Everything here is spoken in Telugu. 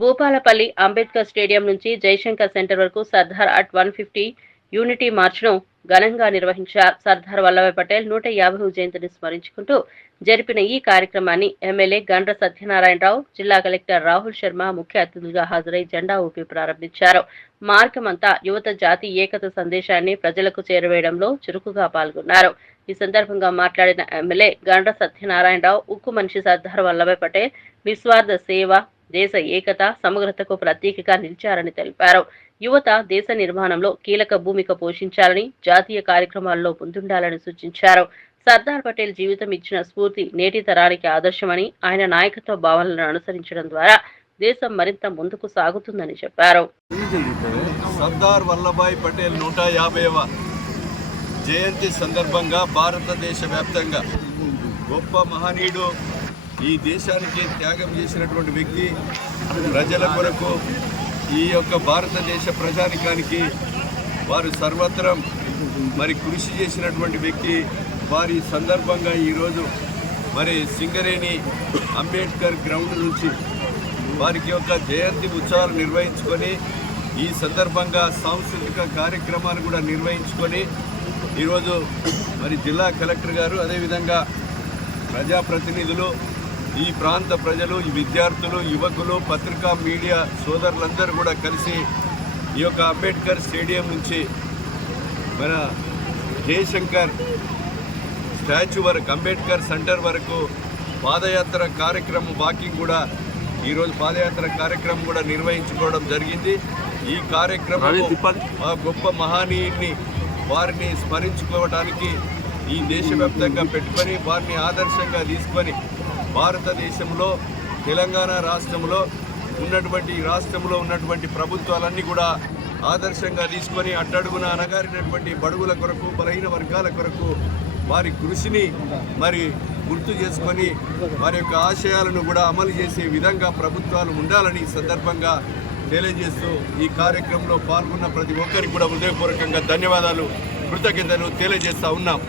భూపాలపల్లి అంబేద్కర్ స్టేడియం నుంచి జయశంకర్ సెంటర్ వరకు సర్దార్ అట్ 150 యూనిటీ మార్చ్ను ఘనంగా నిర్వహించారు. సర్దార్ వల్లభాయ్ పటేల్ 150వ జయంతిని స్మరించుకుంటూ జరిపిన ఈ కార్యక్రమాన్ని ఎమ్మెల్యే గండ్ర సత్యనారాయణరావు, జిల్లా కలెక్టర్ రాహుల్ శర్మ ముఖ్య అతిథులుగా హాజరై జెండా ఊపి ప్రారంభించారు. మార్గమంతా యువత జాతి ఏకత సందేశాన్ని ప్రజలకు చేరవేయడంలో చురుకుగా పాల్గొన్నారు. ఈ సందర్భంగా మాట్లాడిన ఎమ్మెల్యే గండ్ర సత్యనారాయణరావు, ఉక్కు మనిషి సర్దార్ వల్లభాయ్ పటేల్ నిస్వార్థ సేవ, దేశ ఏకత, సమగ్రతకు ప్రతీకగా నిలిచారని తెలిపారు. యువత దేశ నిర్మాణంలో కీలక భూమిక పోషించాలని, జాతీయ కార్యక్రమాల్లో ముందుండాలని సూచించారు. సర్దార్ పటేల్ జీవితం ఇచ్చిన స్ఫూర్తి నేటి తరానికి ఆదర్శమని, ఆయన నాయకత్వ భావనలను అనుసరించడం ద్వారా దేశం మరింత ముందుకు సాగుతుందని చెప్పారు. సర్దార్ వల్లభాయ్ పటేల్ 150వ జయంతి సందర్భంగా భారతదేశ వ్యాప్తంగా గొప్ప మహనీయుడు, ఈ దేశానికి త్యాగం చేసినటువంటి వ్యక్తి, ప్రజల కొరకు ఈ యొక్క భారతదేశ ప్రజానికానికి వారు సర్వత్రం కృషి చేసినటువంటి వ్యక్తి. వారి సందర్భంగా ఈరోజు సింగరేణి అంబేద్కర్ గ్రౌండ్ నుంచి వారికి యొక్క జయంతి ఉత్సవాలు నిర్వహించుకొని, ఈ సందర్భంగా సాంస్కృతిక కార్యక్రమాలు కూడా నిర్వహించుకొని ఈరోజు జిల్లా కలెక్టర్ గారు, అదేవిధంగా ప్రజాప్రతినిధులు, ఈ ప్రాంత ప్రజలు, ఈ విద్యార్థులు, యువకులు, పత్రికా మీడియా సోదరులందరూ కూడా కలిసి ఈ యొక్క అంబేద్కర్ స్టేడియం నుంచి మన జయశంకర్ స్టాచ్యూ వరకు, అంబేద్కర్ సెంటర్ వరకు పాదయాత్ర కార్యక్రమం, వాకింగ్ కూడా ఈరోజు పాదయాత్ర కార్యక్రమం కూడా నిర్వహించుకోవడం జరిగింది. ఈ కార్యక్రమం ఆ గొప్ప మహనీయుని వారిని స్మరించుకోవడానికి ఈ దేశవ్యాప్తంగా పెట్టుకొని, వారిని ఆదర్శంగా తీసుకొని భారతదేశంలో తెలంగాణ రాష్ట్రంలో ఉన్నటువంటి ప్రభుత్వాలన్నీ కూడా ఆదర్శంగా తీసుకొని అట్టడుగున అణగారినటువంటి బడుగుల కొరకు, బలహీన వర్గాల కొరకు వారి కృషిని గుర్తు చేసుకొని వారి యొక్క ఆశయాలను కూడా అమలు చేసే విధంగా ప్రభుత్వాలు ఉండాలని ఈ సందర్భంగా తెలియజేస్తూ ఈ కార్యక్రమంలో పాల్గొన్న ప్రతి ఒక్కరికి కూడా హృదయపూర్వకంగా ధన్యవాదాలు, కృతజ్ఞతలు తెలియజేస్తూ ఉన్నాం.